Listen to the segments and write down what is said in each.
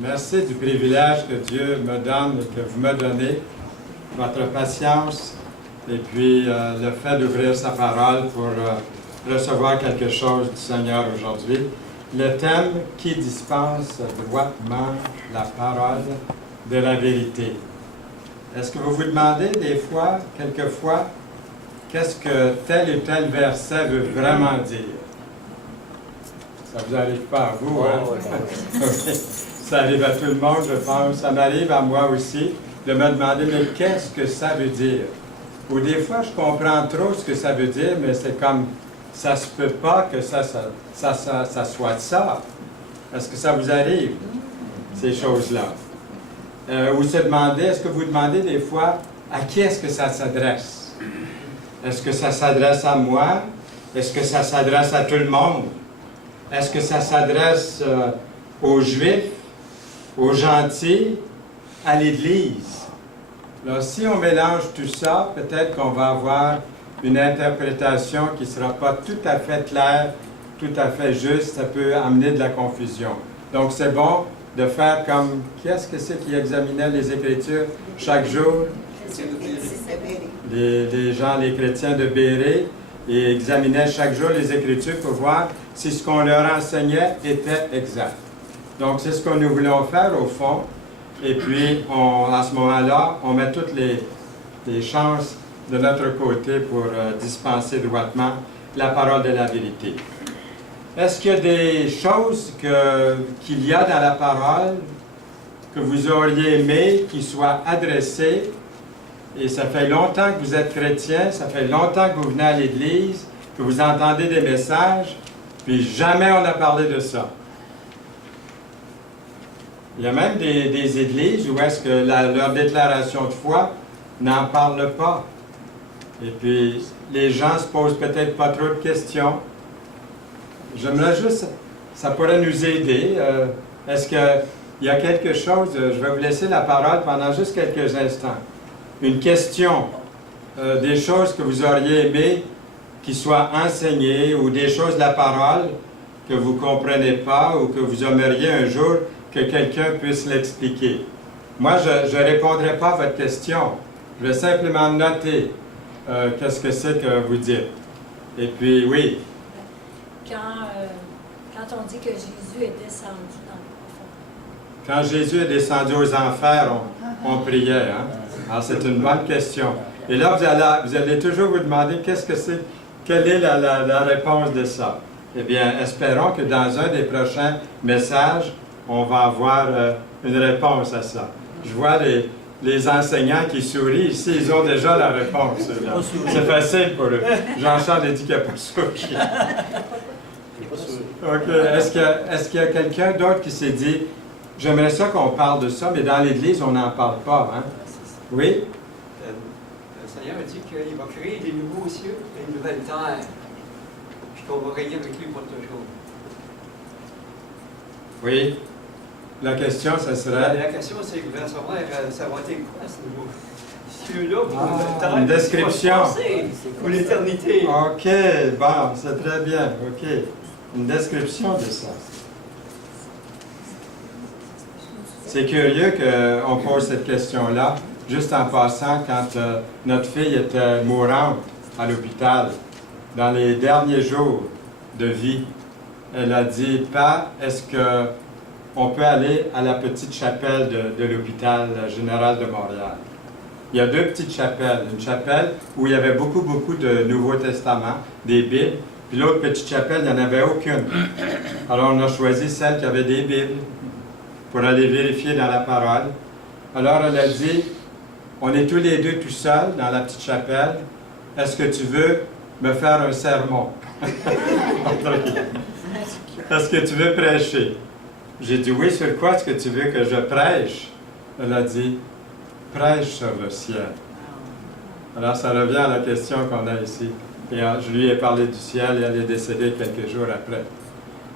Merci du privilège que Dieu me donne et que vous me donnez, votre patience et puis le fait d'ouvrir sa parole pour recevoir quelque chose du Seigneur aujourd'hui. Le thème qui dispense droitement la parole de la vérité. Est-ce que vous vous demandez des fois, quelquefois, qu'est-ce que tel ou tel verset veut vraiment dire? Ça ne vous arrive pas à vous, hein? Ça arrive à tout le monde, je pense. Ça m'arrive à moi aussi de me demander, mais qu'est-ce que ça veut dire? Ou des fois, je comprends trop ce que ça veut dire, mais c'est comme, ça se peut pas que ça soit ça. Est-ce que ça vous arrive, ces choses-là? Ou se demander, est-ce que vous demandez des fois, à qui est-ce que ça s'adresse? Est-ce que ça s'adresse à moi? Est-ce que ça s'adresse à tout le monde? Est-ce que ça s'adresse aux Juifs, aux gentils, à l'Église? Alors, si on mélange tout ça, peut-être qu'on va avoir une interprétation qui ne sera pas tout à fait claire, tout à fait juste. Ça peut amener de la confusion. Donc, c'est bon de faire comme, qu'est-ce que c'est qui examinait les Écritures chaque jour? Les gens, les chrétiens de Bérée, et examinaient chaque jour les Écritures pour voir si ce qu'on leur enseignait était exact. Donc, c'est ce que nous voulons faire au fond. Et puis, à ce moment-là, on met toutes les chances de notre côté pour dispenser droitement la parole de la vérité. Est-ce qu'il y a des choses qu'il y a dans la parole que vous auriez aimé qui soient adressées? Et ça fait longtemps que vous êtes chrétien, ça fait longtemps que vous venez à l'Église, que vous entendez des messages, puis jamais on a parlé de ça. Il y a même des églises où est-ce que leur déclaration de foi n'en parle pas. Et puis, les gens se posent peut-être pas trop de questions. J'aimerais juste, ça pourrait nous aider. Est-ce qu'il y a quelque chose, je vais vous laisser la parole pendant juste quelques instants. Une question, des choses que vous auriez aimé qui soient enseignées ou des choses de la parole que vous ne comprenez pas ou que vous aimeriez un jour que quelqu'un puisse l'expliquer. Moi, je ne répondrai pas à votre question. Je vais simplement noter qu'est-ce que c'est que vous dites. Et puis, oui. Quand on dit que Jésus est descendu dans le profond. Quand Jésus est descendu aux enfers, on priait, hein? Alors, c'est une bonne question. Et là, vous allez toujours vous demander qu'est-ce que c'est, quelle est la réponse de ça. Eh bien, espérons que dans un des prochains messages, on va avoir une réponse à ça. Je vois les enseignants qui sourient ici, ils ont déjà la réponse. C'est facile pour eux. Jean-Charles a dit qu'il n'y a pas de sourire. OK. Est-ce qu'il y a quelqu'un d'autre qui s'est dit, j'aimerais ça qu'on parle de ça, mais dans l'Église, on n'en parle pas, hein? Oui? Le Seigneur a dit qu'il va créer des nouveaux cieux et une nouvelle terre, puis qu'on va régner avec lui pour toujours. Oui. La question, ça serait... La question, c'est que ça va être quoi, ce nouveau cieux-là, pour une terre? Une description. Pour l'éternité. OK, bon, c'est très bien. OK. Une description de ça. C'est curieux qu'on pose cette question-là, juste en passant, quand notre fille était mourante à l'hôpital, dans les derniers jours de vie, elle a dit, « Père, est-ce qu'on peut aller à la petite chapelle de l'hôpital général de Montréal? » Il y a deux petites chapelles. Une chapelle où il y avait beaucoup de Nouveaux Testaments, des Bibles, puis l'autre petite chapelle, il n'y en avait aucune. Alors on a choisi celle qui avait des Bibles pour aller vérifier dans la parole. Alors elle a dit, on est tous les deux tout seuls dans la petite chapelle. Est-ce que tu veux me faire un sermon? Est-ce que tu veux prêcher? J'ai dit, oui, sur quoi est-ce que tu veux que je prêche? Elle a dit, prêche sur le ciel. Alors ça revient à la question qu'on a ici. Et je lui ai parlé du ciel et elle est décédée quelques jours après.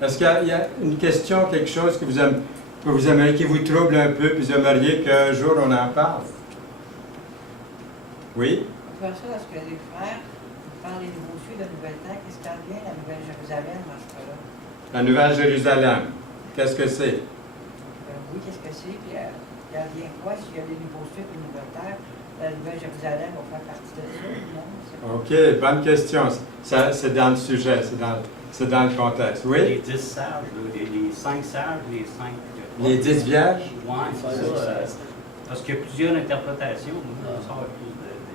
Est-ce qu'il y a une question, quelque chose que vous aimeriez, qui vous trouble un peu, puis vous aimeriez qu'un jour on en parle? Oui? Pour ça, lorsque les frères parlent des nouveaux cieux de la nouvelle terre, qu'est-ce qu'il y a la Nouvelle Jérusalem dans ce cas-là? La Nouvelle Jérusalem, qu'est-ce que c'est? Oui, qu'est-ce que c'est? Puis il advient quoi s'il y a des nouveaux cieux et une nouvelle terre? La Nouvelle Jérusalem va faire partie de ça? Non? OK, bonne question. Ça, c'est dans le sujet, c'est dans le contexte. Oui? Les 10 sages, là, les 5 sages, les 5... Les 10 vierges? Oui, c'est ça. Parce qu'il y a plusieurs interprétations. Ça va plus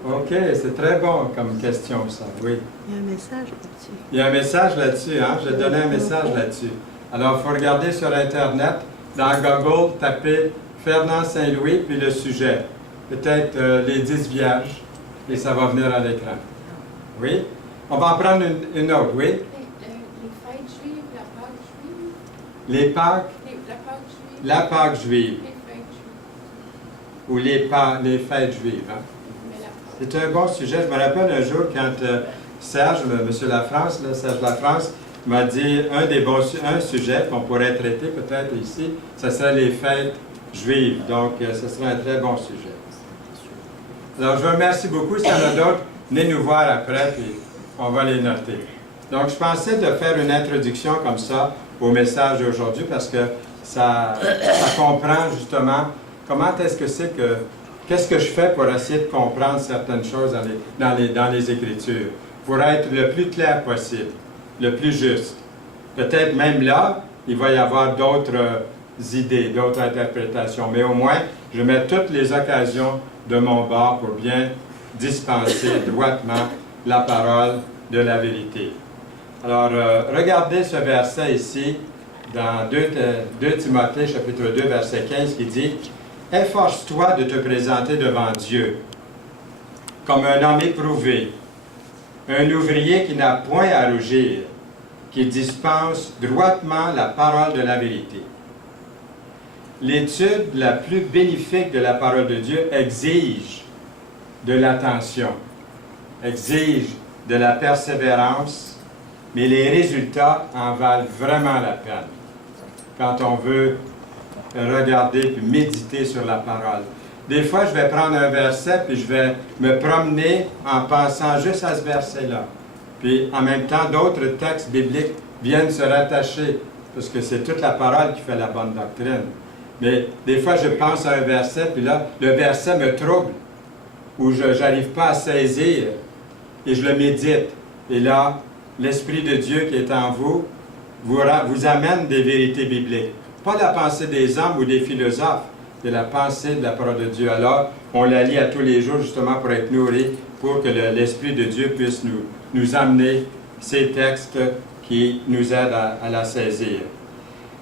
OK, c'est très bon comme question, ça. Oui. Il y a un message là-dessus. Il y a un message là-dessus, hein? Je vais donner un message là-dessus. Alors, il faut regarder sur Internet. Dans Google, tapez Fernand Saint-Louis, puis le sujet. Peut-être les 10 vierges, et ça va venir à l'écran. Oui? On va en prendre une autre, oui? Les fêtes juives, la Pâque juive. Les Pâques, La Pâque juive. la Pâque juive, Les fêtes juives. ou les fêtes juives. Hein? Mais la Pâque. C'est un bon sujet. Je me rappelle un jour quand Serge, M. Lafrance, là, Serge Lafrance, m'a dit un sujet qu'on pourrait traiter peut-être ici, ce serait les fêtes juives. Donc, ce serait un très bon sujet. Alors, je vous remercie beaucoup. S'il y en a d'autres, venez nous voir après, puis on va les noter. Donc, je pensais de faire une introduction comme ça au message d'aujourd'hui parce que ça comprend justement comment est-ce que c'est que... Qu'est-ce que je fais pour essayer de comprendre certaines choses dans les Écritures, pour être le plus clair possible, le plus juste. Peut-être même là, il va y avoir d'autres idées, d'autres interprétations, mais au moins, je mets toutes les occasions de mon bord pour bien dispenser droitement la parole de la vérité. Alors, regardez ce verset ici, dans 2 Timothée, chapitre 2, verset 15, qui dit « Efforce-toi de te présenter devant Dieu comme un homme éprouvé, un ouvrier qui n'a point à rougir, qui dispense droitement la parole de la vérité. » L'étude la plus bénéfique de la parole de Dieu exige de l'attention, exige de la persévérance, mais les résultats en valent vraiment la peine quand on veut regarder puis méditer sur la parole. Des fois, je vais prendre un verset puis je vais me promener en pensant juste à ce verset-là. Puis en même temps, d'autres textes bibliques viennent se rattacher, parce que c'est toute la parole qui fait la bonne doctrine. Mais des fois, je pense à un verset, puis là, le verset me trouble, ou je n'arrive pas à saisir, et je le médite. Et là, l'Esprit de Dieu qui est en vous, vous amène des vérités bibliques. Pas la pensée des hommes ou des philosophes, mais la pensée de la parole de Dieu. Alors, on la lit à tous les jours, justement, pour être nourri, pour que l'Esprit de Dieu puisse nous amener ces textes qui nous aident à la saisir.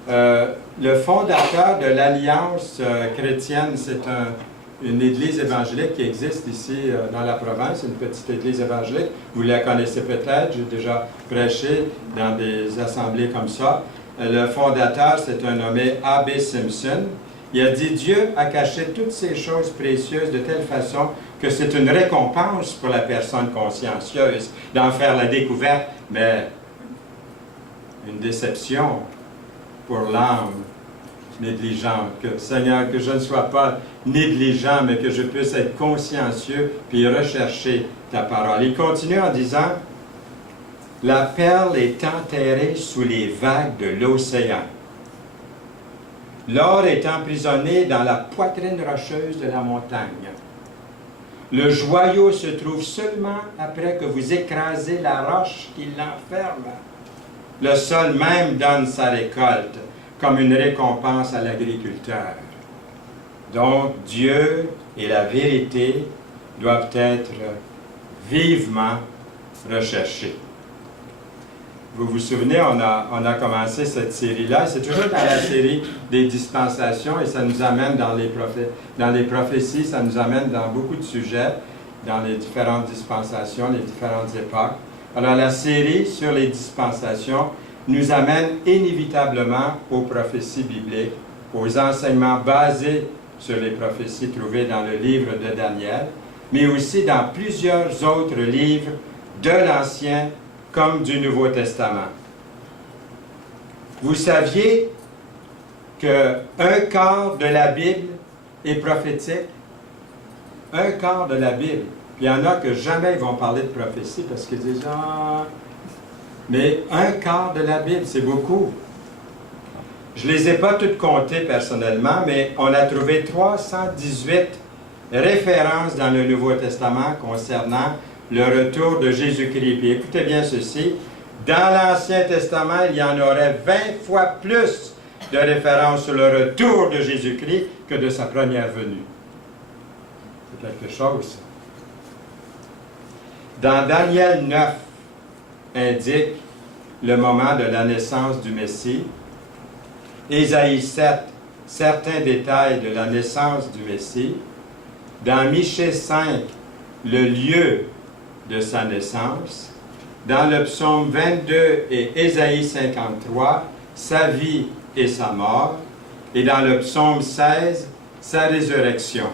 Le fondateur de l'Alliance chrétienne, c'est une église évangélique qui existe ici dans la province, une petite église évangélique. Vous la connaissez peut-être, j'ai déjà prêché dans des assemblées comme ça. Le fondateur, c'est un nommé A.B. Simpson. Il a dit « Dieu a caché toutes ces choses précieuses de telle façon que c'est une récompense pour la personne consciencieuse d'en faire la découverte, mais une déception pour l'âme négligente. Que, Seigneur, que je ne sois pas négligent, mais que je puisse être consciencieux puis rechercher ta parole. » Il continue en disant « La perle est enterrée sous les vagues de l'océan. L'or est emprisonné dans la poitrine rocheuse de la montagne. Le joyau se trouve seulement après que vous écrasez la roche qui l'enferme. Le sol même donne sa récolte comme une récompense à l'agriculteur. Donc, Dieu et la vérité doivent être vivement recherchés. Vous vous souvenez, on a commencé cette série-là. C'est toujours dans la série des dispensations et ça nous amène dans les prophéties, ça nous amène dans beaucoup de sujets, dans les différentes dispensations, les différentes époques. Alors, la série sur les dispensations nous amène inévitablement aux prophéties bibliques, aux enseignements basés sur les prophéties trouvées dans le livre de Daniel, mais aussi dans plusieurs autres livres de l'Ancien comme du Nouveau Testament. Vous saviez qu'un quart de la Bible est prophétique? Un quart de la Bible. Il y en a que jamais ils vont parler de prophétie parce qu'ils disent « Ah... » Mais un quart de la Bible, c'est beaucoup. Je ne les ai pas toutes comptées personnellement, mais on a trouvé 318 références dans le Nouveau Testament concernant le retour de Jésus-Christ. Puis écoutez bien ceci, dans l'Ancien Testament, il y en aurait 20 fois plus de références sur le retour de Jésus-Christ que de sa première venue. C'est quelque chose, ça. Dans Daniel 9, indique le moment de la naissance du Messie. Ésaïe 7, certains détails de la naissance du Messie. Dans Michée 5, le lieu de sa naissance. Dans le psaume 22 et Ésaïe 53, sa vie et sa mort. Et dans le psaume 16, sa résurrection.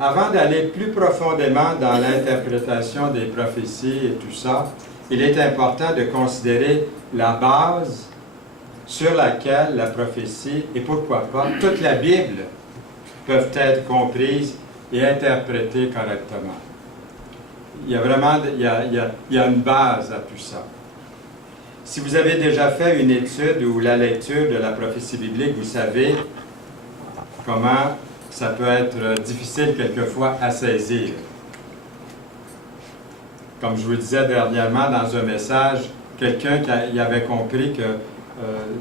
Avant d'aller plus profondément dans l'interprétation des prophéties et tout ça, il est important de considérer la base sur laquelle la prophétie, et pourquoi pas toute la Bible, peuvent être comprises et interprétées correctement. Il y a vraiment il y a une base à tout ça. Si vous avez déjà fait une étude ou la lecture de la prophétie biblique, vous savez comment ça peut être difficile quelquefois à saisir. Comme je vous le disais dernièrement dans un message, quelqu'un qui avait compris que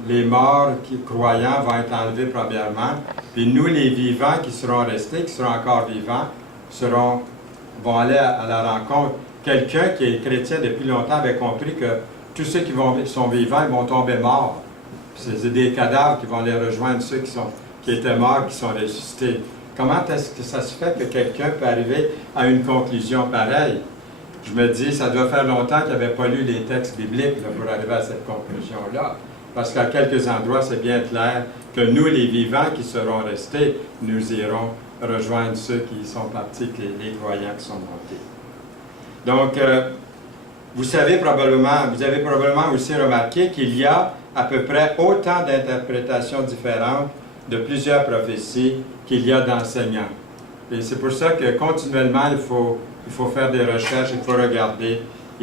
les morts croyants vont être enlevés premièrement, puis nous, les vivants qui seront restés, qui seront encore vivants, vont aller à la rencontre. Quelqu'un qui est chrétien depuis longtemps avait compris que tous ceux qui sont vivants, ils vont tomber morts. C'est des cadavres qui vont les rejoindre, ceux qui étaient morts, qui sont ressuscités. Comment est-ce que ça se fait que quelqu'un peut arriver à une conclusion pareille? Je me dis, ça doit faire longtemps qu'il n'avait pas lu les textes bibliques là, pour arriver à cette conclusion-là. Parce qu'à quelques endroits, c'est bien clair que nous, les vivants qui seront restés, nous irons rejoindre ceux qui sont partis, les croyants qui sont montés. Donc, vous avez probablement aussi remarqué qu'il y a à peu près autant d'interprétations différentes de plusieurs prophéties qu'il y a d'enseignants. Et c'est pour ça que continuellement, il faut faire des recherches, il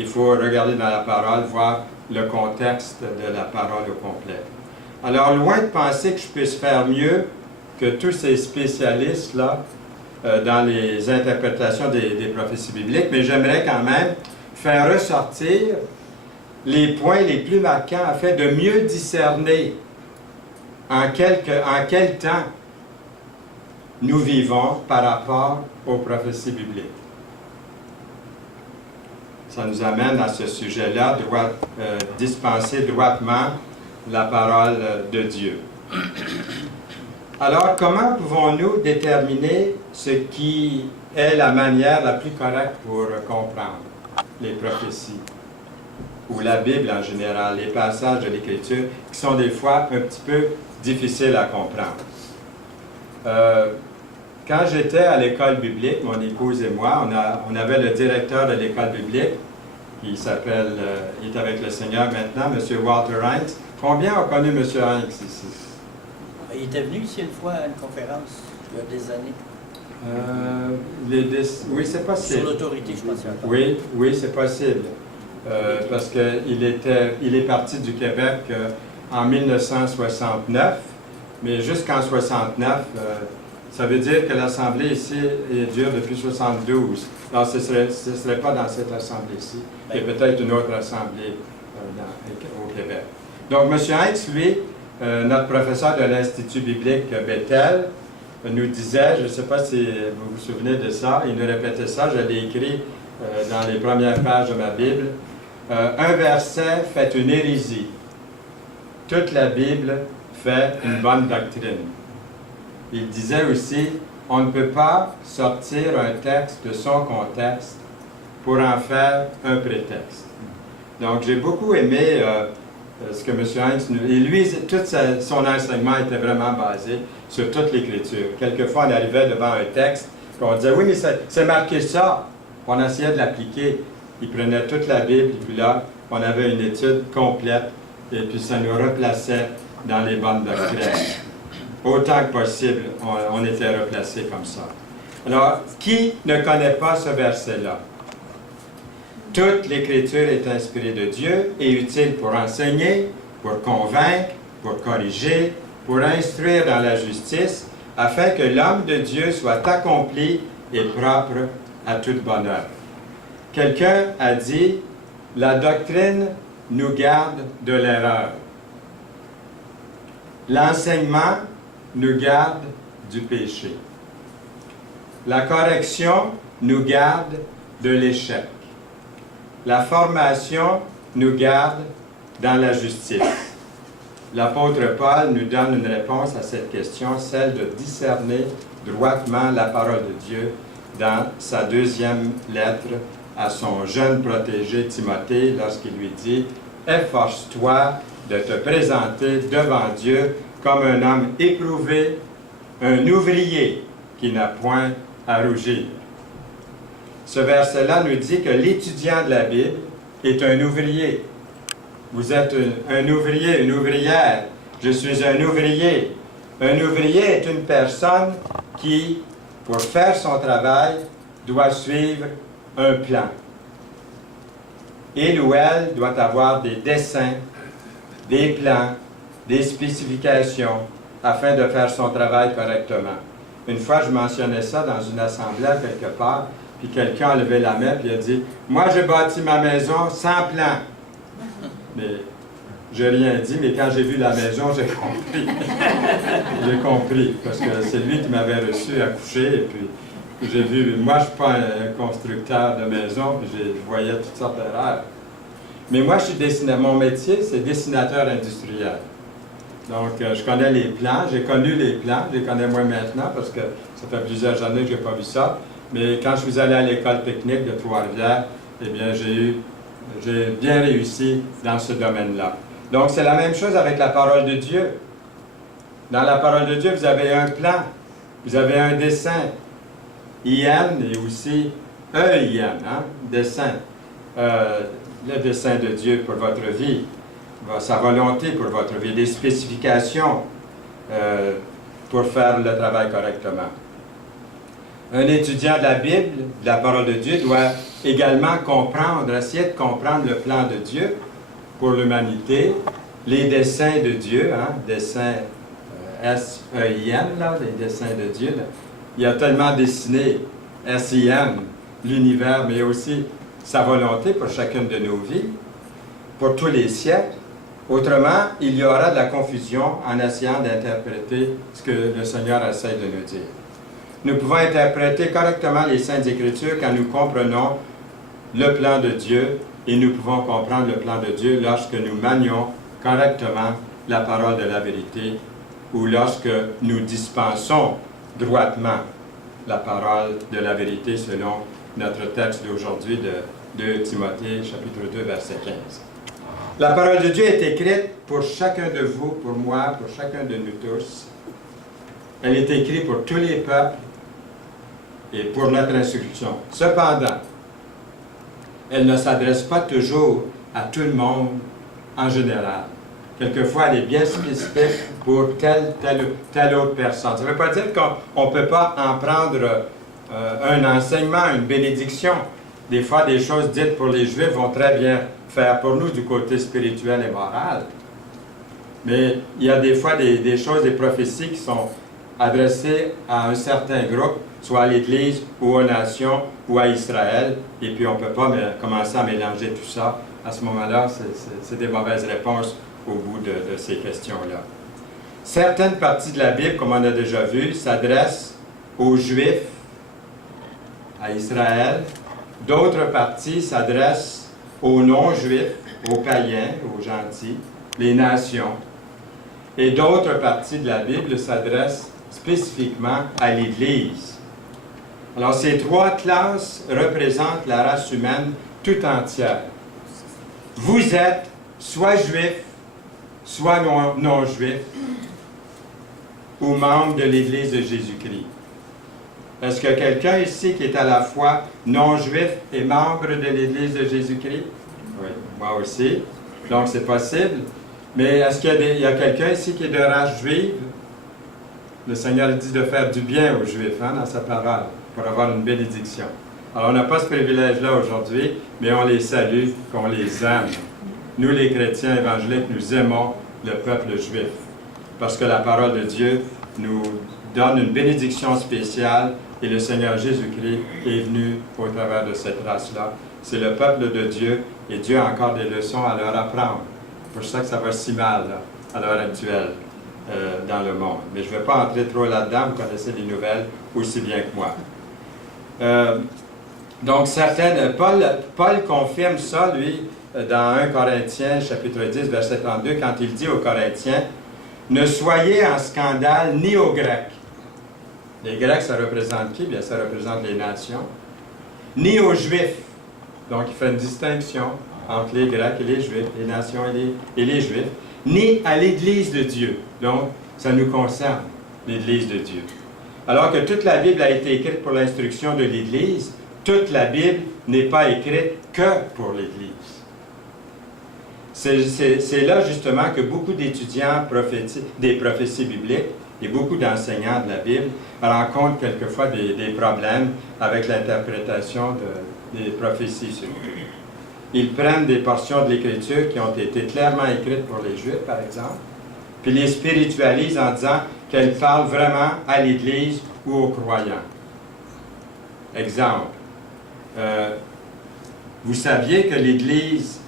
faut regarder dans la parole, voir le contexte de la parole au complet. Alors, loin de penser que je puisse faire mieux que tous ces spécialistes-là dans les interprétations des prophéties bibliques, mais j'aimerais quand même faire ressortir les points les plus marquants afin de mieux discerner en quel temps nous vivons par rapport aux prophéties bibliques. Ça nous amène à ce sujet-là, dispenser droitement la parole de Dieu. Alors, comment pouvons-nous déterminer ce qui est la manière la plus correcte pour comprendre les prophéties ou la Bible en général, les passages de l'Écriture qui sont des fois un petit peu difficiles à comprendre? Quand j'étais à l'école biblique, mon épouse et moi, on avait le directeur de l'école biblique, il est avec le Seigneur maintenant, M. Walter Heinz. Combien ont connu M. Heinz ici? Il était venu ici une fois à une conférence, il y a des années. Oui, c'est possible. Sur l'autorité, je pense. Oui, c'est possible. Parce qu'il est parti du Québec en 1969, mais jusqu'en 69, ça veut dire que l'Assemblée ici dure depuis 72. Alors, ce ne serait pas dans cette Assemblée-ci. Il y a peut-être une autre Assemblée au Québec. Donc, M. Heinz, lui, notre professeur de l'Institut biblique Bethel, nous disait, je ne sais pas si vous vous souvenez de ça, il nous répétait ça, je l'ai écrit dans les premières pages de ma Bible, un verset fait une hérésie. Toute la Bible fait une bonne doctrine. Il disait aussi, on ne peut pas sortir un texte de son contexte pour en faire un prétexte. Donc, j'ai beaucoup aimé ce que M. Heinz nous... Et lui, tout son enseignement était vraiment basé sur toute l'Écriture. Quelquefois, on arrivait devant un texte, et on disait, oui, mais c'est marqué ça. On essayait de l'appliquer. Il prenait toute la Bible, et puis là, on avait une étude complète, et puis ça nous replaçait dans les bonnes doctrines. Autant que possible, on était replacés comme ça. Alors, qui ne connaît pas ce verset-là? Toute l'Écriture est inspirée de Dieu et utile pour enseigner, pour convaincre, pour corriger, pour instruire dans la justice, afin que l'homme de Dieu soit accompli et propre à toute bonne œuvre. Quelqu'un a dit, la doctrine nous garde de l'erreur. L'enseignement nous garde du péché. La correction nous garde de l'échec. La formation nous garde dans la justice. L'apôtre Paul nous donne une réponse à cette question, celle de discerner droitement la parole de Dieu dans sa deuxième lettre à son jeune protégé Timothée lorsqu'il lui dit « Efforce-toi de te présenter devant Dieu comme un homme éprouvé, un ouvrier qui n'a point à rougir. » Ce verset-là nous dit que l'étudiant de la Bible est un ouvrier. Vous êtes un ouvrier, une ouvrière. Je suis un ouvrier. Un ouvrier est une personne qui, pour faire son travail, doit suivre un plan. Il ou elle doit avoir des dessins, des plans, des spécifications afin de faire son travail correctement. Une fois, je mentionnais ça dans une assemblée quelque part, puis quelqu'un a levé la main et a dit « Moi, j'ai bâti ma maison sans plan. » Mais je n'ai rien dit, mais quand j'ai vu la maison, j'ai compris. J'ai compris, parce que c'est lui qui m'avait reçu à coucher, et puis j'ai vu, moi je ne suis pas un constructeur de maison, puis je voyais toutes sortes d'erreurs. Mais moi je suis dessinateur, mon métier c'est dessinateur industriel. Donc je connais les plans, j'ai connu les plans, je les connais moins maintenant, parce que ça fait plusieurs années que je n'ai pas vu ça. Mais quand je suis allé à l'école technique de Trois-Rivières, eh bien j'ai bien réussi dans ce domaine-là. Donc, c'est la même chose avec la parole de Dieu. Dans la parole de Dieu, vous avez un plan, vous avez un dessin. IN et aussi EIN, dessin. Le dessin de Dieu pour votre vie, sa volonté pour votre vie, des spécifications pour faire le travail correctement. Un étudiant de la Bible, de la parole de Dieu, doit également comprendre, essayer de comprendre le plan de Dieu pour l'humanité, les desseins de Dieu, dessins S-E-I-N, les dessins de Dieu. Là. Il a tellement dessiné S-I-N, l'univers, mais aussi sa volonté pour chacune de nos vies, pour tous les siècles. Autrement, il y aura de la confusion en essayant d'interpréter ce que le Seigneur essaie de nous dire. Nous pouvons interpréter correctement les Saintes Écritures quand nous comprenons le plan de Dieu et nous pouvons comprendre le plan de Dieu lorsque nous manions correctement la parole de la vérité ou lorsque nous dispensons droitement la parole de la vérité selon notre texte d'aujourd'hui de 2 Timothée, chapitre 2, verset 15. La parole de Dieu est écrite pour chacun de vous, pour moi, pour chacun de nous tous. Elle est écrite pour tous les peuples et pour notre instruction. Cependant, elle ne s'adresse pas toujours à tout le monde en général. Quelquefois, elle est bien spécifique pour telle autre personne. Ça ne veut pas dire qu'on ne peut pas en prendre un enseignement, une bénédiction. Des fois, des choses dites pour les Juifs vont très bien faire pour nous du côté spirituel et moral. Mais il y a des fois des choses, des prophéties qui sont adressées à un certain groupe, soit à l'Église ou aux nations ou à Israël, et puis on ne peut pas commencer à mélanger tout ça. À ce moment-là, c'est des mauvaises réponses au bout de ces questions-là. Certaines parties de la Bible, comme on a déjà vu, s'adressent aux Juifs, à Israël. D'autres parties s'adressent aux non-Juifs, aux païens, aux gentils, les nations. Et d'autres parties de la Bible s'adressent spécifiquement à l'Église. Alors, ces trois classes représentent la race humaine tout entière. Vous êtes soit juif, soit non-juif, ou membre de l'Église de Jésus-Christ. Est-ce qu'il y a quelqu'un ici qui est à la fois non-juif et membre de l'Église de Jésus-Christ? Oui, moi aussi. Donc, c'est possible. Mais est-ce qu'il y a quelqu'un ici qui est de race juive? Le Seigneur dit de faire du bien aux Juifs dans sa parole, pour avoir une bénédiction. Alors, on n'a pas ce privilège-là aujourd'hui, mais on les salue, qu'on les aime. Nous, les chrétiens évangéliques, nous aimons le peuple juif. Parce que la parole de Dieu nous donne une bénédiction spéciale et le Seigneur Jésus-Christ est venu au travers de cette race-là. C'est le peuple de Dieu et Dieu a encore des leçons à leur apprendre. C'est pour ça que ça va si mal là, à l'heure actuelle dans le monde. Mais je ne vais pas entrer trop là-dedans, vous connaissez les nouvelles aussi bien que moi. Donc, Paul confirme ça, lui, dans 1 Corinthiens, chapitre 10, verset 32, quand il dit aux Corinthiens, « Ne soyez en scandale ni aux Grecs. » Les Grecs, ça représente qui? Bien, ça représente les nations. « Ni aux Juifs. » Donc, il fait une distinction entre les Grecs et les Juifs, les nations et les Juifs. « Ni à l'Église de Dieu. » Donc, ça nous concerne, l'Église de Dieu. Alors que toute la Bible a été écrite pour l'instruction de l'Église, toute la Bible n'est pas écrite que pour l'Église. C'est là justement que beaucoup d'étudiants des prophéties bibliques et beaucoup d'enseignants de la Bible rencontrent quelquefois des problèmes avec l'interprétation des prophéties surtout. Ils prennent des portions de l'Écriture qui ont été clairement écrites pour les Juifs, par exemple, puis les spiritualisent en disant qu'elles parlent vraiment à l'Église ou aux croyants. Exemple. Vous saviez que l'Église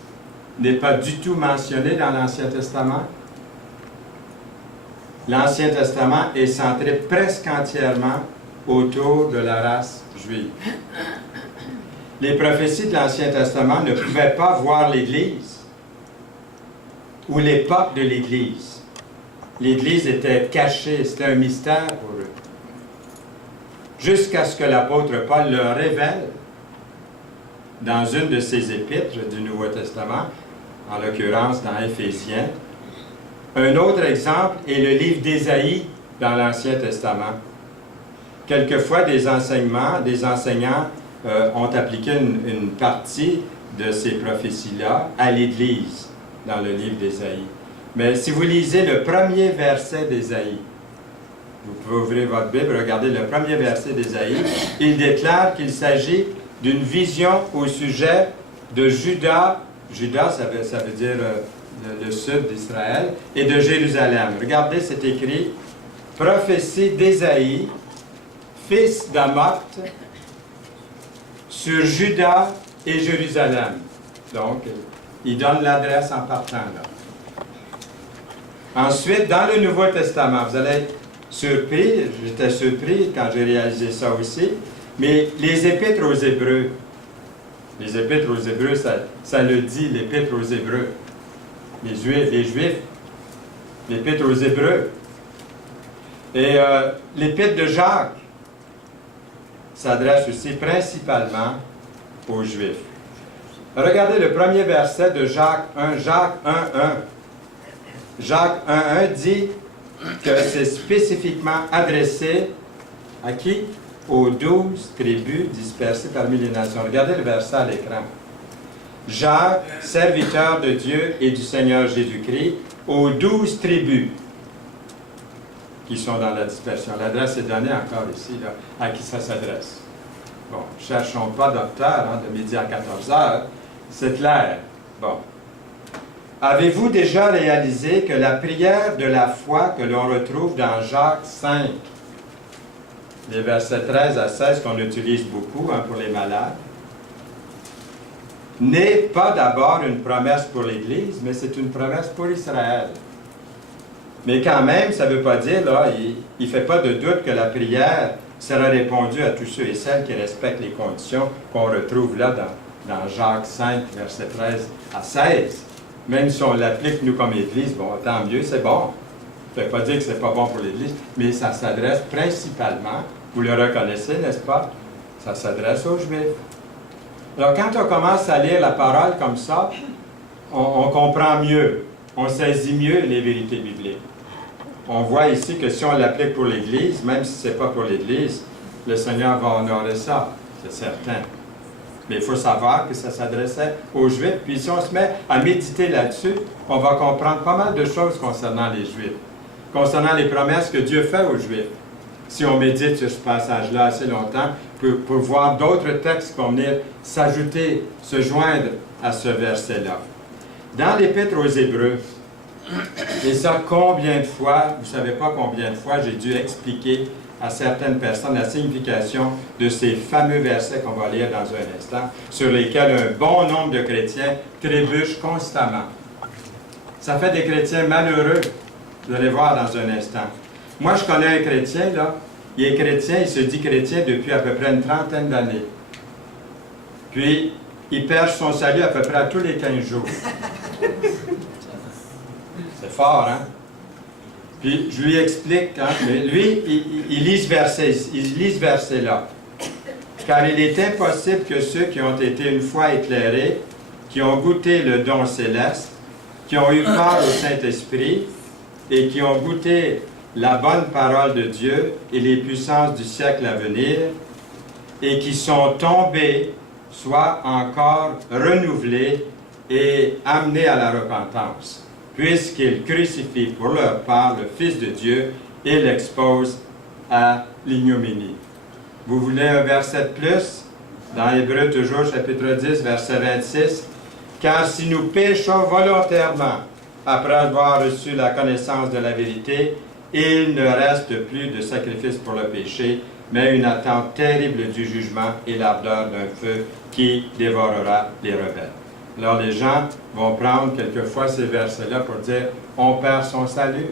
n'est pas du tout mentionnée dans l'Ancien Testament? L'Ancien Testament est centré presque entièrement autour de la race juive. Les prophéties de l'Ancien Testament ne pouvaient pas voir l'Église ou l'époque de l'Église. L'Église était cachée, c'était un mystère pour eux. Jusqu'à ce que l'apôtre Paul leur révèle dans une de ses épîtres du Nouveau Testament, en l'occurrence dans Éphésiens. Un autre exemple est le livre d'Ésaïe dans l'Ancien Testament. Quelquefois, des enseignants ont appliqué une partie de ces prophéties-là à l'Église dans le livre d'Ésaïe. Mais si vous lisez le premier verset d'Ésaïe, vous pouvez ouvrir votre Bible, regardez le premier verset d'Ésaïe, il déclare qu'il s'agit d'une vision au sujet de Juda. Juda, ça veut dire le sud d'Israël, et de Jérusalem. Regardez, c'est écrit « Prophétie d'Ésaïe, fils d'Amoth, sur Juda et Jérusalem. » Donc, il donne l'adresse en partant là. Ensuite, dans le Nouveau Testament, vous allez être surpris, j'étais surpris quand j'ai réalisé ça aussi, mais les épîtres aux Hébreux, ça le dit, l'épître aux Hébreux. Les Juifs, l'épître aux Hébreux. Et l'épître de Jacques s'adresse aussi principalement aux Juifs. Regardez le premier verset de Jacques 1, Jacques 1.1. Jacques 1.1 dit que c'est spécifiquement adressé à qui? Aux 12 tribus dispersées parmi les nations. Regardez le verset à l'écran. Jacques, serviteur de Dieu et du Seigneur Jésus-Christ, aux 12 tribus qui sont dans la dispersion. L'adresse est donnée encore ici, là, à qui ça s'adresse. Bon, ne cherchons pas docteur, de midi à 14 heures, c'est clair. Bon. Avez-vous déjà réalisé que la prière de la foi que l'on retrouve dans Jacques 5, les versets 13 à 16 qu'on utilise beaucoup pour les malades, n'est pas d'abord une promesse pour l'Église, mais c'est une promesse pour Israël. Mais quand même, ça ne veut pas dire, là, il ne fait pas de doute que la prière sera répondue à tous ceux et celles qui respectent les conditions qu'on retrouve là dans Jacques 5, versets 13 à 16. Même si on l'applique, nous, comme Église, bon, tant mieux, c'est bon. Ça ne veut pas dire que ce n'est pas bon pour l'Église, mais ça s'adresse principalement, vous le reconnaissez, n'est-ce pas? Ça s'adresse aux Juifs. Alors, quand on commence à lire la parole comme ça, on comprend mieux, on saisit mieux les vérités bibliques. On voit ici que si on l'applique pour l'Église, même si ce n'est pas pour l'Église, le Seigneur va honorer ça, c'est certain. Mais il faut savoir que ça s'adressait aux Juifs. Puis si on se met à méditer là-dessus, on va comprendre pas mal de choses concernant les Juifs, concernant les promesses que Dieu fait aux Juifs. Si on médite sur ce passage-là assez longtemps, pour voir d'autres textes qui vont venir s'ajouter, se joindre à ce verset-là. Dans l'Épître aux Hébreux, Et ça, combien de fois, vous ne savez pas combien de fois j'ai dû expliquer à certaines personnes la signification de ces fameux versets qu'on va lire dans un instant, sur lesquels un bon nombre de chrétiens trébuchent constamment. Ça fait des chrétiens malheureux. Vous allez voir dans un instant. Moi, je connais un chrétien, là. Il est chrétien, il se dit chrétien depuis à peu près une trentaine d'années. Puis, il perd son salut à peu près à tous les 15 jours. C'est fort, hein? Puis, je lui explique, hein, mais lui, il lit ce verset-là. Car il est impossible que ceux qui ont été une fois éclairés, qui ont goûté le don céleste, qui ont eu part au Saint-Esprit et qui ont goûté la bonne parole de Dieu et les puissances du siècle à venir, et qui sont tombés, soient encore renouvelés et amenés à la repentance, puisqu'ils crucifient pour leur part le Fils de Dieu et l'exposent à l'ignominie. Vous voulez un verset de plus? Dans Hébreux, toujours, chapitre 10, verset 26. « Car si nous péchons volontairement, après avoir reçu la connaissance de la vérité, il ne reste plus de sacrifice pour le péché, mais une attente terrible du jugement et l'ardeur d'un feu qui dévorera les rebelles. » Alors les gens vont prendre quelquefois ces versets-là pour dire « on perd son salut ».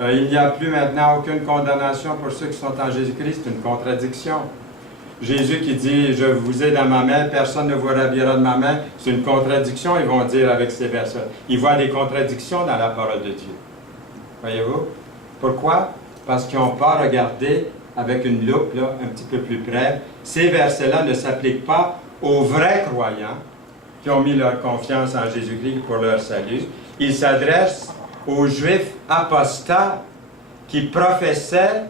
Il n'y a plus maintenant aucune condamnation pour ceux qui sont en Jésus-Christ, c'est une contradiction. Jésus qui dit « je vous ai dans ma main, personne ne vous ravira de ma main », c'est une contradiction, ils vont dire avec ces versets. Ils voient des contradictions dans la parole de Dieu. Voyez-vous? Pourquoi? Parce qu'ils n'ont pas regardé avec une loupe, là, un petit peu plus près. Ces versets-là ne s'appliquent pas aux vrais croyants qui ont mis leur confiance en Jésus-Christ pour leur salut. Ils s'adressent aux Juifs apostats qui professaient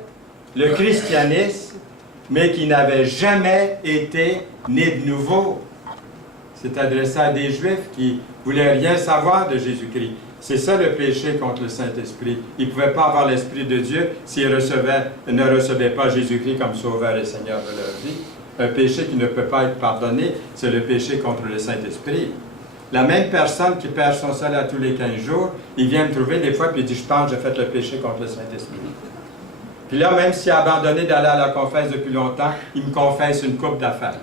le christianisme, mais qui n'avaient jamais été nés de nouveau. C'est adressé à des Juifs qui ne voulaient rien savoir de Jésus-Christ. C'est ça le péché contre le Saint-Esprit. Ils ne pouvaient pas avoir l'Esprit de Dieu s'ils ne recevaient pas Jésus-Christ comme Sauveur et Seigneur de leur vie. Un péché qui ne peut pas être pardonné, c'est le péché contre le Saint-Esprit. La même personne qui perd son salut à tous les 15 jours, il vient me trouver des fois et il dit « je pense que j'ai fait le péché contre le Saint-Esprit ». Puis là, même s'il a abandonné d'aller à la confesse depuis longtemps, il me confesse une coupe d'affaires.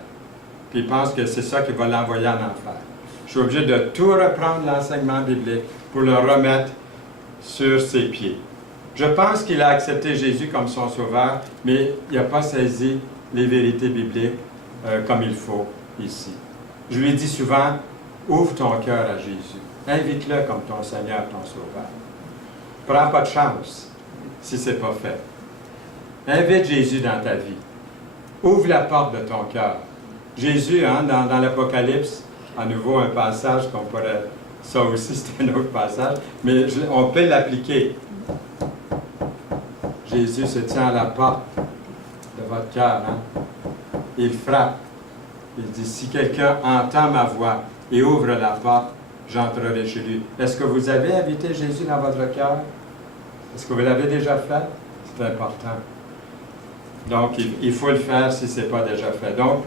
Puis il pense que c'est ça qui va l'envoyer en enfer. Je suis obligé de tout reprendre l'enseignement biblique pour le remettre sur ses pieds. Je pense qu'il a accepté Jésus comme son sauveur, mais il n'a pas saisi les vérités bibliques comme il faut ici. Je lui dis souvent, ouvre ton cœur à Jésus. Invite-le comme ton Seigneur, ton sauveur. Prends pas de chance si ce n'est pas fait. Invite Jésus dans ta vie. Ouvre la porte de ton cœur. Jésus, hein, dans l'Apocalypse, à nouveau un passage qu'on pourrait... Ça aussi, c'est un autre passage, mais on peut l'appliquer. Jésus se tient à la porte de votre cœur. Hein? Il frappe. Il dit, si quelqu'un entend ma voix et ouvre la porte, j'entrerai chez lui. Est-ce que vous avez invité Jésus dans votre cœur? Est-ce que vous l'avez déjà fait? C'est important. Donc, il faut le faire si ce n'est pas déjà fait. Donc,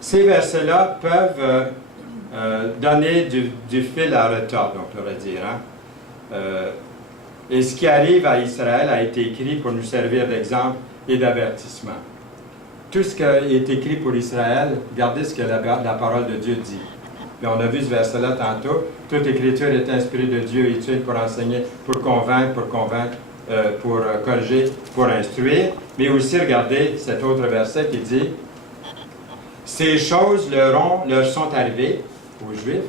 ces versets-là peuvent donner du fil à retordre, on pourrait dire. Hein? Et ce qui arrive à Israël a été écrit pour nous servir d'exemple et d'avertissement. Tout ce qui est écrit pour Israël, regardez ce que la parole de Dieu dit. Puis on a vu ce verset-là tantôt. Toute écriture est inspirée de Dieu, utile pour enseigner, pour convaincre, pour corriger, pour instruire. Mais aussi, regardez cet autre verset qui dit « Ces choses leur sont arrivées, aux Juifs,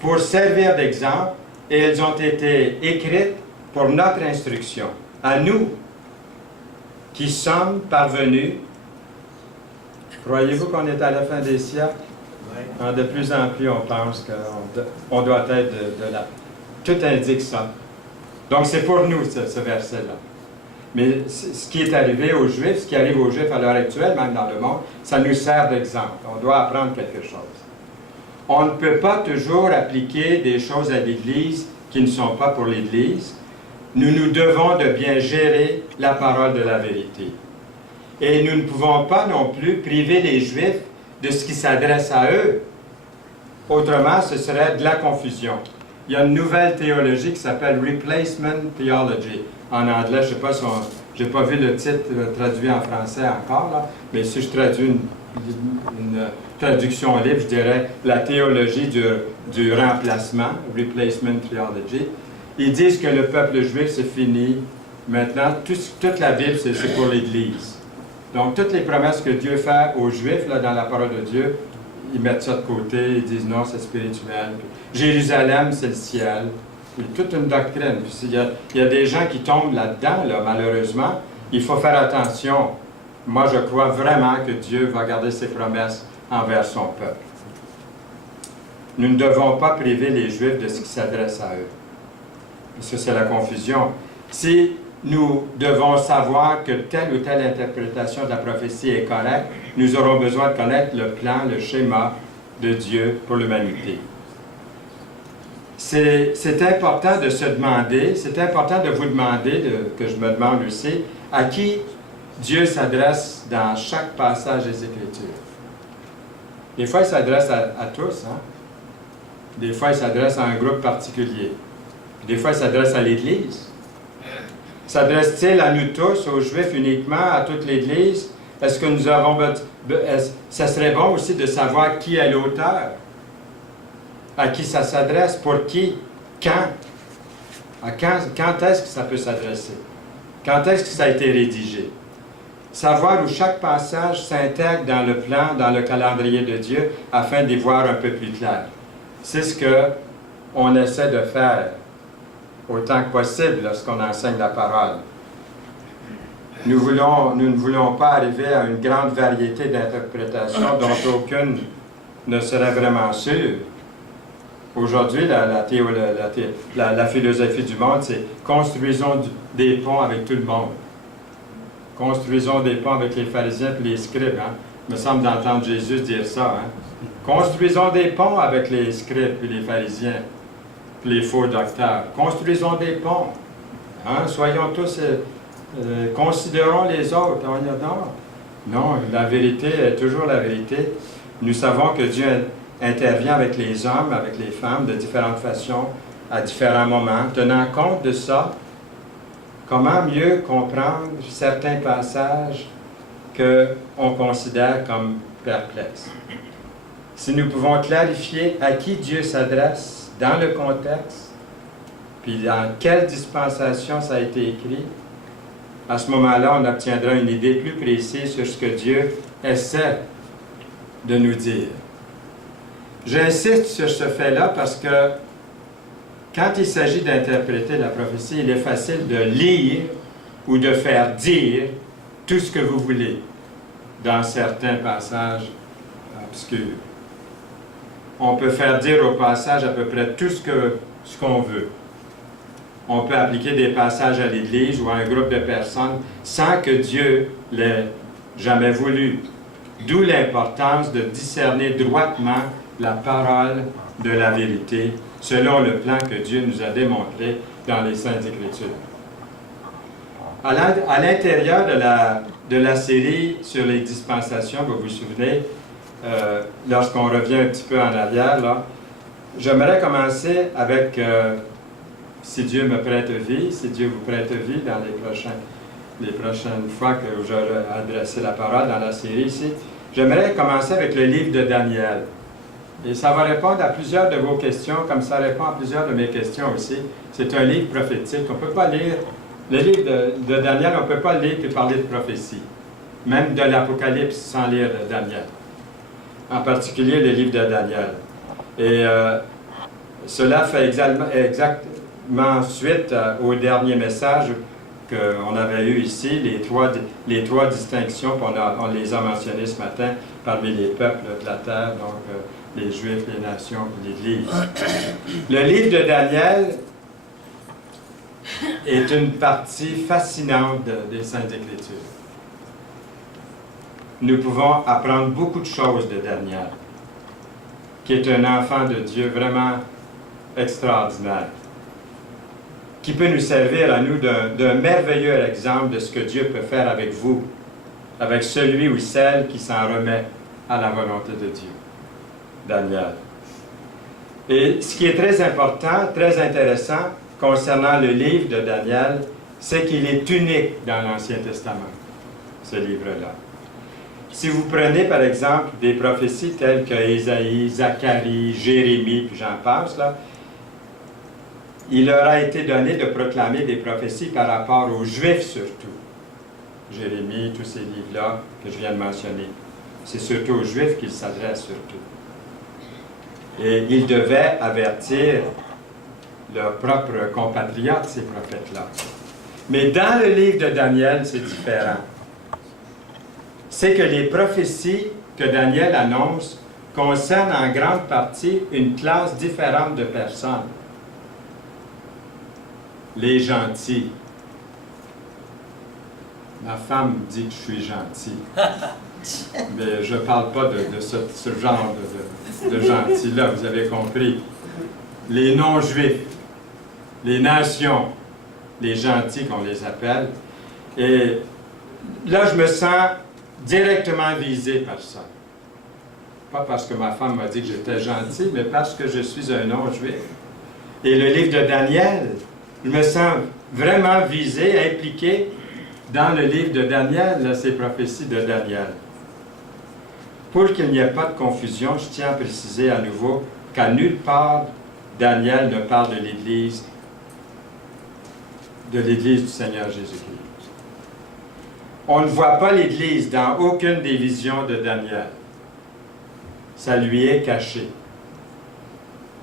pour servir d'exemple, et elles ont été écrites pour notre instruction, à nous, qui sommes parvenus. » Croyez-vous qu'on est à la fin des siècles? Oui. De plus en plus, on pense qu'on doit être de là. Tout indique ça. Donc, c'est pour nous, ce verset-là. Mais ce qui est arrivé aux Juifs, ce qui arrive aux Juifs à l'heure actuelle, même dans le monde, ça nous sert d'exemple. On doit apprendre quelque chose. On ne peut pas toujours appliquer des choses à l'Église qui ne sont pas pour l'Église. Nous devons de bien gérer la parole de la vérité. Et nous ne pouvons pas non plus priver les Juifs de ce qui s'adresse à eux. Autrement, ce serait de la confusion. il y a une nouvelle théologie qui s'appelle Replacement Theology. En anglais, je ne sais pas si je n'ai pas vu le titre traduit en français encore, là, mais si je traduis une traduction libre, je dirais la théologie du remplacement, Replacement Theology. Ils disent que le peuple juif, c'est fini. Maintenant, toute la Bible, c'est pour l'Église. Donc, toutes les promesses que Dieu fait aux Juifs, là, dans la parole de Dieu, ils mettent ça de côté, ils disent non, c'est spirituel. Jérusalem, c'est le ciel. Il y a toute une doctrine. Puis, il y a des gens qui tombent là-dedans, là, malheureusement. Il faut faire attention. Moi, je crois vraiment que Dieu va garder ses promesses envers son peuple. Nous ne devons pas priver les Juifs de ce qui s'adresse à eux. Parce que c'est la confusion. Si nous devons savoir que telle ou telle interprétation de la prophétie est correcte, nous aurons besoin de connaître le plan, le schéma de Dieu pour l'humanité. C'est important de se demander, c'est important de vous demander, que je me demande aussi, à qui Dieu s'adresse dans chaque passage des Écritures. Des fois, il s'adresse à tous, hein? Des fois, il s'adresse à un groupe particulier. Des fois, il s'adresse à l'Église. S'adresse-t-il à nous tous, aux Juifs uniquement, à toute l'Église? Est-ce que nous avons... Ça serait bon aussi de savoir qui est l'auteur. À qui ça s'adresse, pour qui, quand. Quand est-ce que ça peut s'adresser? Quand est-ce que ça a été rédigé? Savoir où chaque passage s'intègre dans le plan, dans le calendrier de Dieu, afin d'y voir un peu plus clair. C'est ce qu'on essaie de faire autant que possible lorsqu'on enseigne la parole. Nous ne voulons pas arriver à une grande variété d'interprétations dont aucune ne serait vraiment sûre. Aujourd'hui, la philosophie du monde, c'est construisons des ponts avec tout le monde. Construisons des ponts avec les pharisiens et les scribes. Hein? Il me semble d'entendre Jésus dire ça. Hein? Construisons des ponts avec les scribes et les pharisiens, et les faux docteurs. Construisons des ponts. Hein? Soyons tous... considérons les autres. Non, la vérité est toujours la vérité. Nous savons que Dieu intervient avec les hommes, avec les femmes, de différentes façons, à différents moments. Tenant compte de ça, comment mieux comprendre certains passages qu'on considère comme perplexes? Si nous pouvons clarifier à qui Dieu s'adresse dans le contexte, puis dans quelle dispensation ça a été écrit, à ce moment-là, on obtiendra une idée plus précise sur ce que Dieu essaie de nous dire. J'insiste sur ce fait-là parce que quand il s'agit d'interpréter la prophétie, il est facile de lire ou de faire dire tout ce que vous voulez dans certains passages obscurs. On peut faire dire au passage à peu près tout ce qu'on veut. On peut appliquer des passages à l'Église ou à un groupe de personnes sans que Dieu l'ait jamais voulu. D'où l'importance de discerner droitement la parole de la vérité, selon le plan que Dieu nous a démontré dans les Saintes Écritures. À l'intérieur de la série sur les dispensations, vous vous souvenez, lorsqu'on revient un petit peu en arrière, là, j'aimerais commencer avec, si Dieu me prête vie, si Dieu vous prête vie dans les prochaines fois que j'aurai adressé la parole dans la série ici, j'aimerais commencer avec le livre de Daniel. Et ça va répondre à plusieurs de vos questions, comme ça répond à plusieurs de mes questions aussi. C'est un livre prophétique. On ne peut pas lire, le livre de Daniel, on ne peut pas le lire et parler de prophétie. Même de l'Apocalypse sans lire de Daniel. En particulier le livre de Daniel. Et cela fait exactement suite au dernier message qu'on avait eu ici, les trois distinctions, on les a mentionnées ce matin, parmi les peuples de la terre, donc les Juifs, les nations, l'Église. Le livre de Daniel est une partie fascinante des Saintes Écritures. Nous pouvons apprendre beaucoup de choses de Daniel, qui est un enfant de Dieu vraiment extraordinaire, qui peut nous servir à nous d'un merveilleux exemple de ce que Dieu peut faire avec vous, avec celui ou celle qui s'en remet à la volonté de Dieu. Daniel. Et ce qui est très important, très intéressant concernant le livre de Daniel, c'est qu'il est unique dans l'Ancien Testament, ce livre-là. Si vous prenez par exemple des prophéties telles que Ésaïe, Zacharie, Jérémie, puis j'en passe, là, il leur a été donné de proclamer des prophéties par rapport aux Juifs surtout. Jérémie, tous ces livres-là que je viens de mentionner. C'est surtout aux Juifs qu'il s'adresse surtout. Et ils devaient avertir leurs propres compatriotes, ces prophètes-là. Mais dans le livre de Daniel, c'est différent. C'est que les prophéties que Daniel annonce concernent en grande partie une classe différente de personnes. Les gentils. Ma femme dit que je suis gentil. Mais je ne parle pas de ce genre de gentils-là, vous avez compris. Les non-juifs, les nations, les gentils qu'on les appelle. Et là, je me sens directement visé par ça. Pas parce que ma femme m'a dit que j'étais gentil, mais parce que je suis un non-juif. Et le livre de Daniel, je me sens vraiment visé, impliqué dans le livre de Daniel, là, ces prophéties de Daniel. Pour qu'il n'y ait pas de confusion, je tiens à préciser à nouveau qu'à nulle part, Daniel ne parle de l'Église du Seigneur Jésus-Christ. On ne voit pas l'Église dans aucune des visions de Daniel. Ça lui est caché.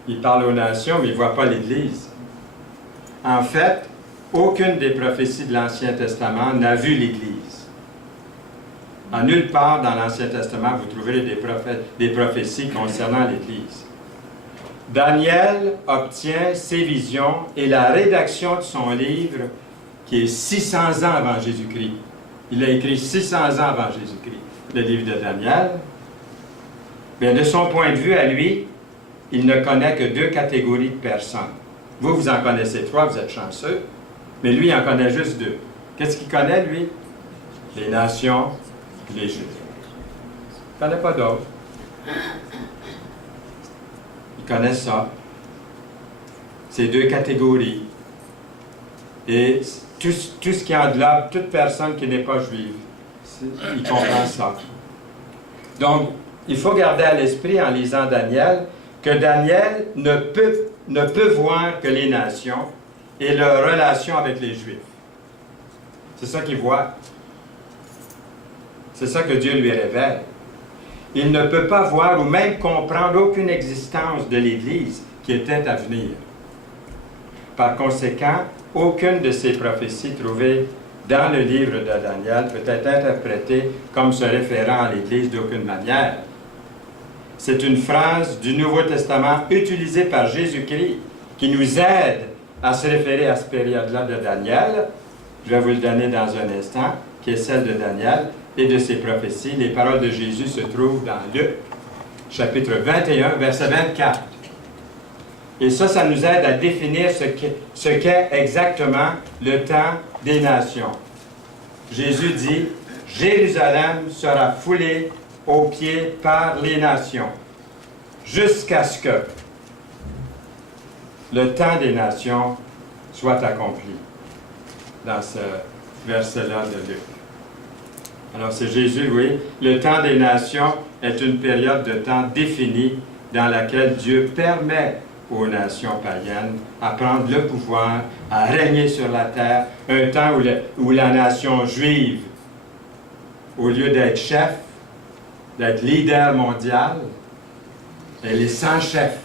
Il parle aux nations, mais il ne voit pas l'Église. En fait, aucune des prophéties de l'Ancien Testament n'a vu l'Église. En nulle part dans l'Ancien Testament, vous trouverez des prophéties concernant l'Église. Daniel obtient ses visions et la rédaction de son livre, qui est 600 ans avant Jésus-Christ. Il a écrit 600 ans avant Jésus-Christ, le livre de Daniel. Bien, de son point de vue à lui, il ne connaît que 2 catégories de personnes. Vous, vous en connaissez 3, vous êtes chanceux, mais lui, il en connaît juste 2. Qu'est-ce qu'il connaît, lui? Les nations et les Juifs. Il ne connaît pas d'autres. Il connaît ça. Ces 2 catégories. Et tout ce qui englobe toute personne qui n'est pas juive, il comprend ça. Donc, il faut garder à l'esprit en lisant Daniel que Daniel ne peut voir que les nations et leur relation avec les Juifs. C'est ça qu'il voit. C'est ça que Dieu lui révèle. Il ne peut pas voir ou même comprendre aucune existence de l'Église qui était à venir. Par conséquent, aucune de ces prophéties trouvées dans le livre de Daniel peut être interprétée comme se référant à l'Église d'aucune manière. C'est une phrase du Nouveau Testament utilisée par Jésus-Christ qui nous aide à se référer à cette période-là de Daniel. Je vais vous le donner dans un instant, qui est celle de Daniel et de ses prophéties. Les paroles de Jésus se trouvent dans Luc, chapitre 21, verset 24. Et ça nous aide à définir ce qu'est exactement le temps des nations. Jésus dit, « Jérusalem sera foulée aux pieds par les nations, jusqu'à ce que le temps des nations soit accompli. » Dans ce verset-là de Luc. Alors c'est Jésus, oui. Le temps des nations est une période de temps définie dans laquelle Dieu permet aux nations païennes à prendre le pouvoir, à régner sur la terre, un temps où la nation juive, au lieu d'être chef, d'être leader mondial, elle est sans chef.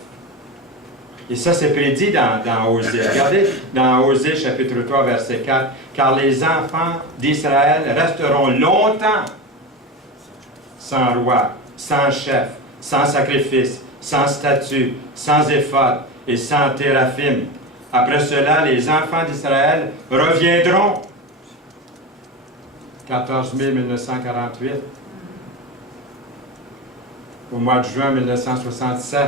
Et ça, c'est prédit dans Osée. Regardez, dans Osée, chapitre 3, verset 4, « Car les enfants d'Israël resteront longtemps sans roi, sans chef, sans sacrifice, sans statut, sans éphod et sans téraphim. Après cela, les enfants d'Israël reviendront. » 14 1948. Au mois de juin 1967.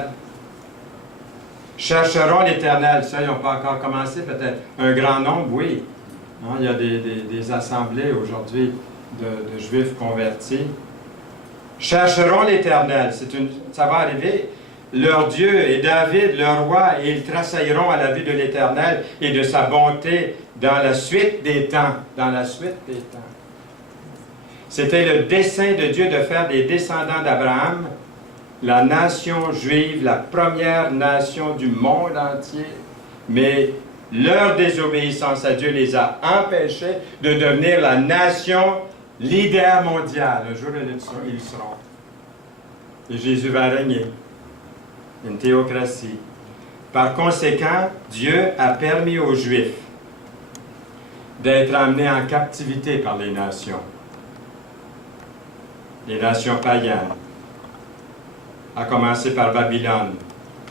Chercheront l'Éternel. Ça, ils n'ont pas encore commencé, peut-être. Un grand nombre, oui. Hein, il y a des assemblées aujourd'hui de Juifs convertis. Chercheront l'Éternel. Ça va arriver. leur Dieu et David leur roi, et ils tressailleront à la vue de l'Éternel et de sa bonté dans la suite des temps. Dans la suite des temps. C'était le dessein de Dieu de faire des descendants d'Abraham la nation juive, la première nation du monde entier. Mais leur désobéissance à Dieu les a empêchés de devenir la nation leader mondiale. Un jour, ils le seront. Et Jésus va régner. Une théocratie. Par conséquent, Dieu a permis aux Juifs d'être amenés en captivité par les nations païennes, à commencer par Babylone,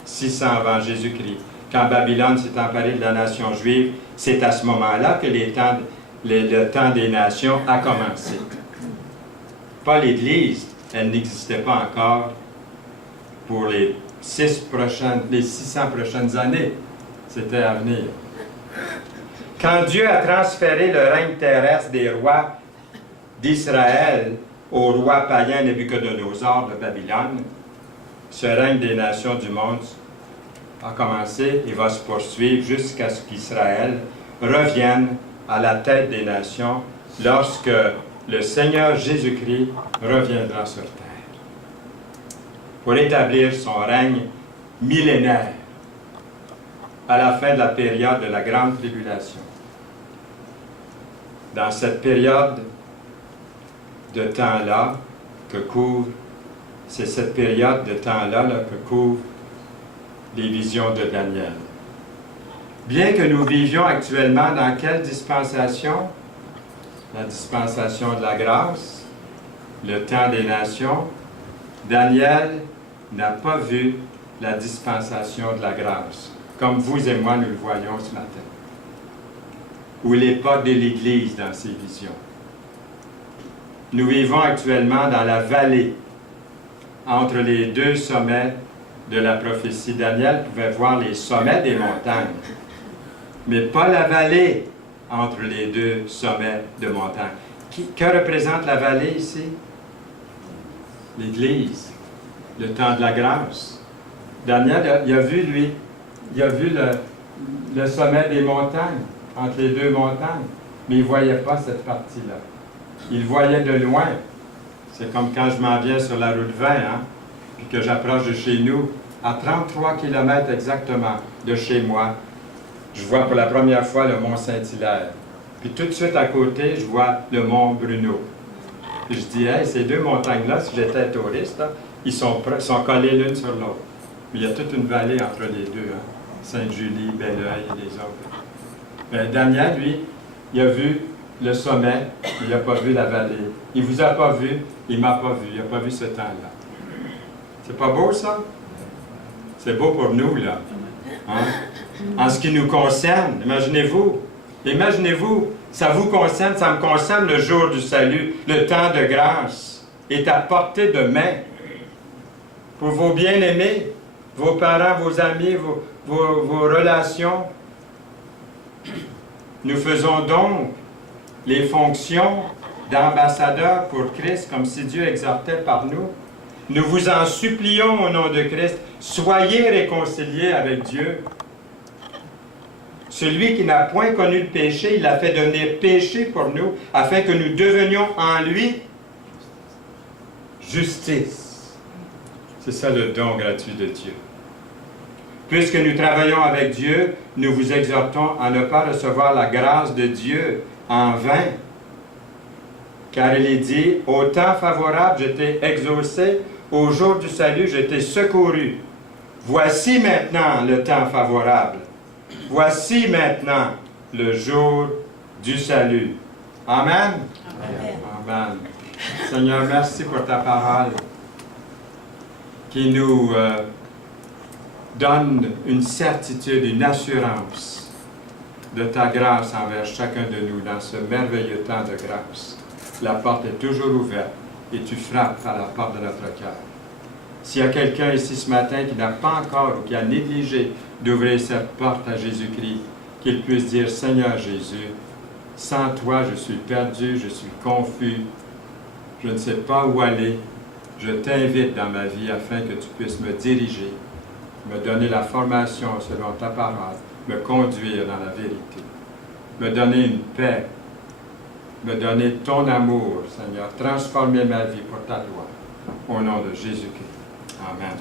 600 avant Jésus-Christ. Quand Babylone s'est emparée de la nation juive, c'est à ce moment-là que le temps des nations a commencé. Pas l'Église, elle n'existait pas encore pour les 600 prochaines années. C'était à venir. Quand Dieu a transféré le règne terrestre des rois d'Israël au roi païen Nabuchodonosor de Babylone, ce règne des nations du monde a commencé et va se poursuivre jusqu'à ce qu'Israël revienne à la tête des nations lorsque le Seigneur Jésus-Christ reviendra sur terre pour établir son règne millénaire à la fin de la période de la grande tribulation. Dans cette période de temps-là que couvre, c'est cette période de temps-là que couvrent les visions de Daniel. Bien que nous vivions actuellement dans quelle dispensation? La dispensation de la grâce, le temps des nations. Daniel n'a pas vu la dispensation de la grâce, comme vous et moi nous le voyons ce matin, ou l'époque de l'Église dans ses visions. Nous vivons actuellement dans la vallée entre les deux sommets de la prophétie. Daniel pouvait voir les sommets des montagnes, mais pas la vallée entre les deux sommets de montagnes. Que représente la vallée ici? L'Église, le temps de la grâce. Daniel, il a vu, lui, il a vu le sommet des montagnes, entre les deux montagnes, mais il ne voyait pas cette partie-là. Il voyait de loin. C'est comme quand je m'en viens sur la route 20, puis que j'approche de chez nous, à 33 km exactement de chez moi, je vois pour la première fois le mont Saint-Hilaire. Puis tout de suite à côté, je vois le mont Bruno. Puis je dis, hey, ces deux montagnes-là, si j'étais touriste, là, ils sont collés l'une sur l'autre. Mais il y a toute une vallée entre les deux, Sainte-Julie, Belleuil et les autres. Mais Daniel, lui, il a vu le sommet, il n'a pas vu la vallée. Il ne vous a pas vu, il ne m'a pas vu, il n'a pas vu ce temps-là. C'est pas beau, ça? C'est beau pour nous, là. En ce qui nous concerne, imaginez-vous, ça vous concerne, ça me concerne le jour du salut, le temps de grâce est à portée de main pour vos bien-aimés, vos parents, vos amis, vos relations. Nous faisons donc les fonctions d'ambassadeurs pour Christ, comme si Dieu exhortait par nous. Nous vous en supplions au nom de Christ, soyez réconciliés avec Dieu. Celui qui n'a point connu le péché, il l'a fait devenir péché pour nous, afin que nous devenions en lui justice. C'est ça le don gratuit de Dieu. Puisque nous travaillons avec Dieu, nous vous exhortons à ne pas recevoir la grâce de Dieu en vain. Car il est dit, au temps favorable, je t'ai exaucé, au jour du salut, je t'ai secouru. Voici maintenant le temps favorable. Voici maintenant le jour du salut. Amen. Amen. Amen. Seigneur, merci pour ta parole qui nous donne une certitude, une assurance de ta grâce envers chacun de nous dans ce merveilleux temps de grâce. La porte est toujours ouverte et tu frappes à la porte de notre cœur. S'il y a quelqu'un ici ce matin qui n'a pas encore ou qui a négligé d'ouvrir cette porte à Jésus-Christ, qu'il puisse dire, Seigneur Jésus, sans toi je suis perdu, je suis confus, je ne sais pas où aller, je t'invite dans ma vie afin que tu puisses me diriger me donner la formation selon ta parole, me conduire dans la vérité, me donner une paix, me donner ton amour, Seigneur, transformer ma vie pour ta gloire. Au nom de Jésus-Christ. Amen.